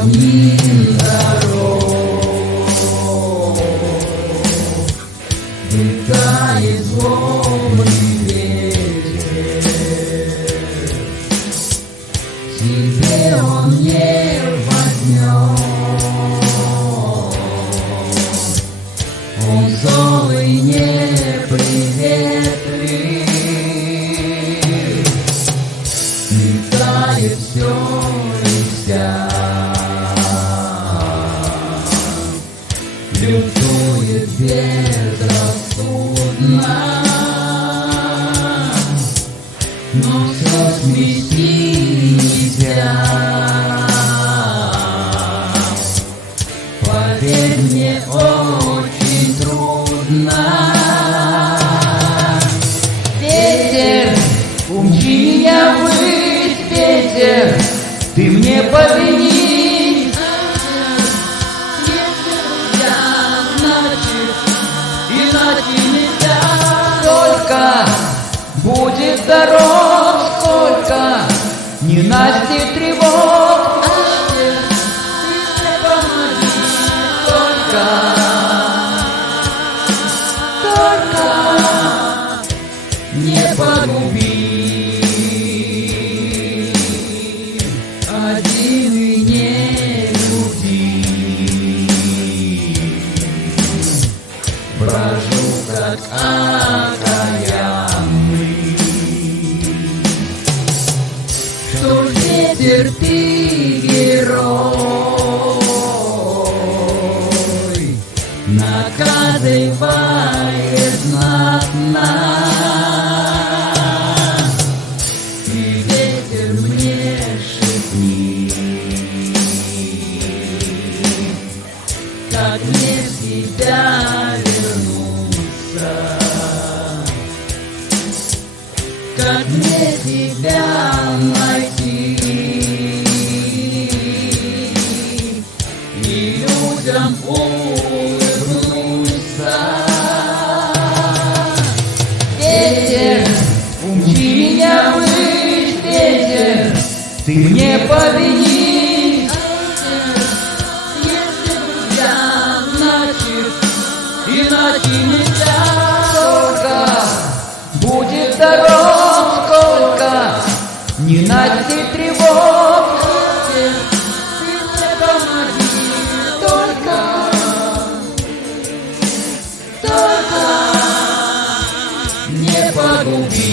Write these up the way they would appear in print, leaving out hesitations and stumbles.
равнин дорог. Летает злобный ветер, тебе он не возьмет. Он злой неприветлив, летает все и вся, лютует безрассудно, но все смести нельзя. Поверь мне, очень трудно. Ветер, умчи меня ввысь, ветер, ты мне повини. Иначе нельзя. Только будет дорог, сколько ненастья тревог. Не погуби, один и не люби. Брожу как окаянный. Что ж, ветер, ты герой, наказывает знатно. И ветер мне шепни, как мне в тебя вернуться, как мне тебя найти и людям улыбнуться. Ветер, умчи меня ввысь, ветер, ты мне повини. Если друзья, иначе нельзя. Сколько будет дорог, сколько ненастья тревог. Ты мне помоги, только не погуби.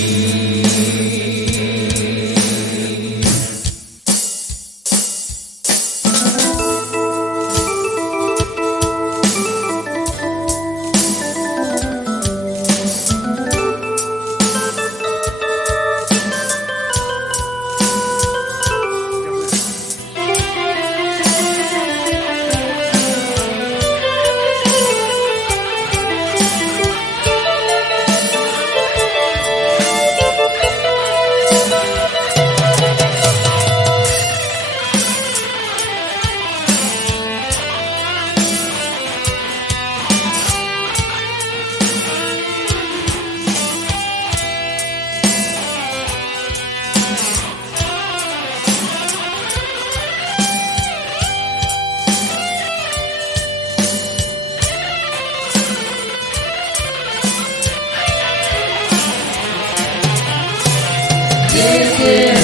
Ветер,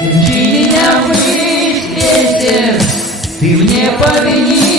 умчи меня ввысь, ветер, ты мне повини.